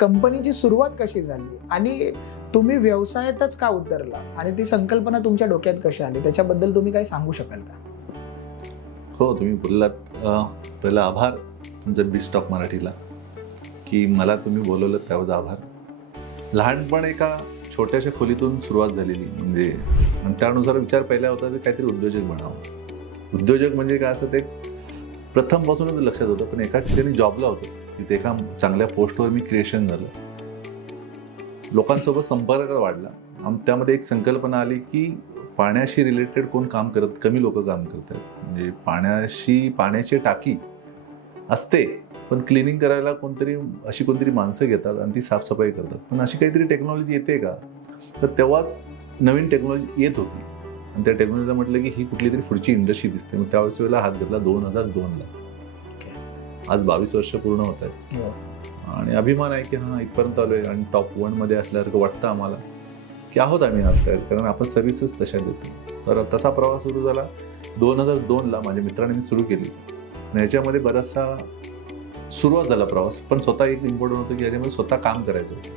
कंपनीची सुरुवात कशी झाली आणि तुम्ही व्यवसायातच का उतरला आणि ती संकल्पना तुमच्या डोक्यात कशी आली त्याच्याबद्दल तुम्ही काही सांगू शकाल का? हो, तुम्ही बोललात. पहिला आभार तुमचं बिस्टॉक मराठीला, की मला तुम्ही बोलवलं त्याबद्दल आभार. लहानपण एका छोट्याशा खोलीतून सुरुवात झालेली, म्हणजे आणि त्यानुसार विचार पहिला होता की काहीतरी उद्योजक बनावं. उद्योजक म्हणजे काय असं ते प्रथमपासूनच लक्षात होतं, पण एका ठिकाणी जॉबला होतो. तिथे एका चांगल्या पोस्टवर मी क्रिएशन झालं. लोकांसोबत संपर्क वाढला आणि त्यामध्ये एक संकल्पना आली की पाण्याशी रिलेटेड कोण काम कमी लोक काम करत आहेत. म्हणजे पाण्याची टाकी असते, पण क्लिनिंग करायला अशी कोणतरी माणसं घेतात आणि ती साफसफाई करतात. पण अशी काहीतरी टेक्नॉलॉजी येते का? तर तेव्हाच नवीन टेक्नॉलॉजी येत होती आणि त्या टेक्नॉलॉजीला म्हटलं की ही कुठली तरी पुढची इंडस्ट्री दिसते. मग त्यावेळेस वेळेला हात घेतला 2002ला. आज 22 वर्ष पूर्ण होत आहेत आणि अभिमान आहे की हां, इथपर्यंत आलोय आणि टॉप 1मध्ये असल्यासारखं वाटतं आम्हाला की आहोत आम्ही आता, कारण आपण सर्व्हिसेस तशा देतो. तर तसा प्रवास सुरू झाला 2002ला. माझ्या मित्राने मी सुरू केली आणि ह्याच्यामध्ये बराचसा सुरुवात झाला प्रवास. पण स्वतः एक इम्पॉर्टंट होतं की ह्याच्यामध्ये स्वतः काम करायचं होतं.